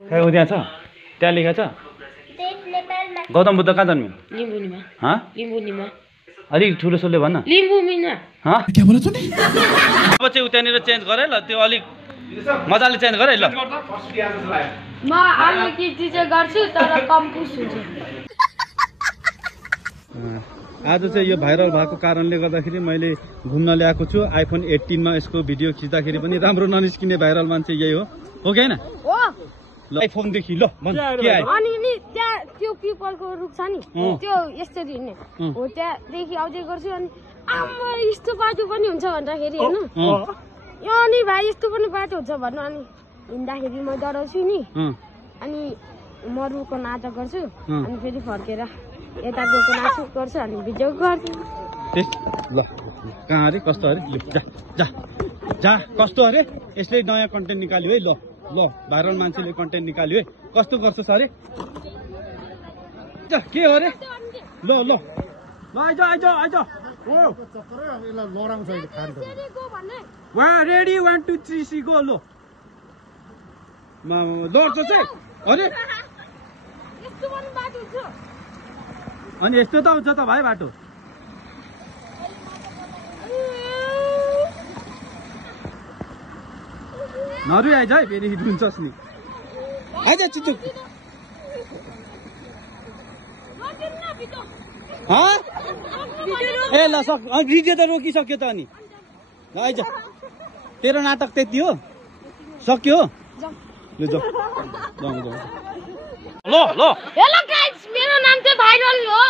खै उ त्यहाँ छ त्यहाँ लेखा छ गौतम बुद्ध कहाँ जन्मियो लिम्बुनीमा हाँ लिम्बुनीमा अलिक ठुलो सोले भन्न लिम्बुनीमा हाँ क्या बोला तूने अब चाहिँ उ त्यहाँनिर चेन्ज गरे ल त्यो अलिक मजाले चेन्ज गरे ल म अलिकति चाहिँ गर्छु तर कम पुस हुन्छ आज चाहिँ यो भाइरल भएको कारणले गर्दाखेरि मैले घुम्न ल्याएको छु आइफोन 18 मा यसको भिडियो खिच्दाखेरि पनि राम्रो ननिस्किने भाइरल मान्छे यही हो कि हैन हो ल आइफोन देखि ल भन के आयो अनि नि त्यहाँ त्यो पिपलको रुख छ नि त्यो यसरी हिँड्ने हो त्यहाँदेखि आउँदै गर्छु अनि आम्मा यस्तो बाटो पनि हुन्छ भन्दाखेरि हैन यो अनि भाइ यस्तो पनि बाटो हुन्छ भन्नु अनि हिँड्दाखेरि म डराउँछु नि अनि म रुखको नाटक गर्छु अनि फेरि फर्केर यता गएको नाटक गर्छु अनि भिडियो गर्छु ल कहाँ अरे कस्तो अरे जा जा जा कस्तो अरे यसले नयाँ कन्टेन्ट निकाल्यो है ल ल भाइरल मान्छेले कन्टेन्ट निकाल्यो है कस्तो गर्छस् अरे के हो अरे ल ल आइज आइज आइज ओ रेडी 1 2 3 सी गो लो लड्छ चाहिँ अरे अनि यस्तो त आउँछ त भाइ बाटो नरु आइज है फेरि हिट हुन्छस् नि आइज चिचुक ए ल सक भिडियो त रोकिसक्यो त अनि ल आइज तेरो नाटक त्यति हो सक्यो ल ल हेलो गाइस मेरो नाम चाहिँ भाइरल हो